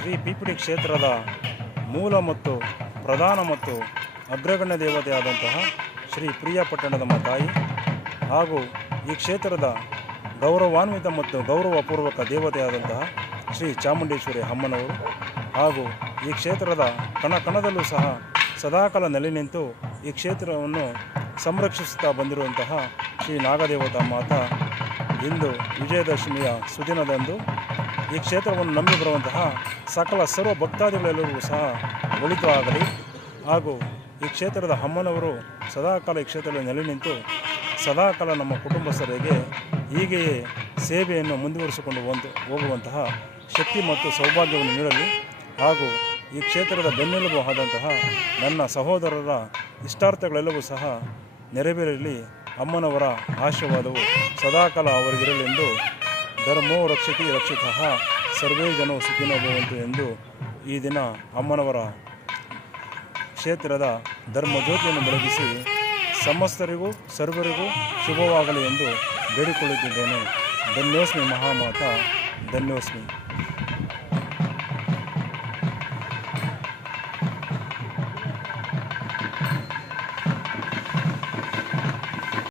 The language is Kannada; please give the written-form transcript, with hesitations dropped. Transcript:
ಶ್ರೀ ಪಿಪಿಡಿ ಕ್ಷೇತ್ರದ ಮೂಲ ಮತ್ತು ಪ್ರಧಾನ ಮತ್ತು ಅಗ್ರಗಣ್ಯ ದೇವತೆಯಾದಂತಹ ಶ್ರೀ ಪ್ರಿಯಪಟ್ಟಣದ ತಾಯಿ ಹಾಗೂ ಈ ಕ್ಷೇತ್ರದ ಗೌರವಾನ್ವಿತ ಮತ್ತು ಗೌರವಪೂರ್ವಕ ದೇವತೆಯಾದಂತಹ ಶ್ರೀ ಚಾಮುಂಡೇಶ್ವರಿ ಅಮ್ಮನವರು ಹಾಗೂ ಈ ಕ್ಷೇತ್ರದ ಕಣಕಣದಲ್ಲೂ ಸಹ ಸದಾಕಾಲ ನೆಲೆ ನಿಂತು ಈ ಕ್ಷೇತ್ರವನ್ನು ಸಂರಕ್ಷಿಸುತ್ತಾ ಬಂದಿರುವಂತಹ ಶ್ರೀ ನಾಗದೇವತಾ ಮಾತಾ ಇಂದು ವಿಜಯದಶಮಿಯ ಸುದಿನದಂದು ಈ ಕ್ಷೇತ್ರವನ್ನು ನಂಬಿ ಬರುವಂತಹ ಸಕಲ ಸರ್ವ ಭಕ್ತಾದಿಗಳೆಲ್ಲರಿಗೂ ಸಹ ಒಳಿತು ಆಗಲಿ ಹಾಗೂ ಈ ಕ್ಷೇತ್ರದ ಅಮ್ಮನವರು ಸದಾಕಾಲ ಈ ಕ್ಷೇತ್ರದಲ್ಲಿ ನೆಲೆ ನಿಂತು ಸದಾಕಾಲ ನಮ್ಮ ಕುಟುಂಬಸ್ಥರಿಗೆ ಹೀಗೆಯೇ ಸೇವೆಯನ್ನು ಮುಂದುವರಿಸಿಕೊಂಡು ಹೋಗುವಂತಹ ಶಕ್ತಿ ಮತ್ತು ಸೌಭಾಗ್ಯವನ್ನು ನೀಡಲಿ ಹಾಗೂ ಈ ಕ್ಷೇತ್ರದ ಬೆನ್ನೆಲುಬು ಆದಂತಹ ನನ್ನ ಸಹೋದರರ ಇಷ್ಟಾರ್ಥಗಳೆಲ್ಲವೂ ಸಹ ನೆರವೇರಲಿ. ಅಮ್ಮನವರ ಆಶೀರ್ವಾದವು ಸದಾಕಾಲ ಅವರಿಗಿರಲೆಂದು ಧರ್ಮೋ ರಕ್ಷತಿ ರಕ್ಷಿತಃ ಸರ್ವೇ ಜನೋ ಸುಖಿನೋ ಭವಂತು ಎಂದು ಈ ದಿನ ಅಮ್ಮನವರ ಕ್ಷೇತ್ರದ ಧರ್ಮಜ್ಯೋತಿಯನ್ನು ಬೆಳಗಿಸಿ ಸಮಸ್ತರಿಗೂ ಸರ್ವರಿಗೂ ಶುಭವಾಗಲಿ ಎಂದು ಬೇಡಿಕೊಳ್ಳುತ್ತಿದ್ದೇನೆ. ಧನ್ಯೋಸ್ಮಿ ಮಹಾಮಾತಾ, ಧನ್ಯೋಸ್ಮಿ.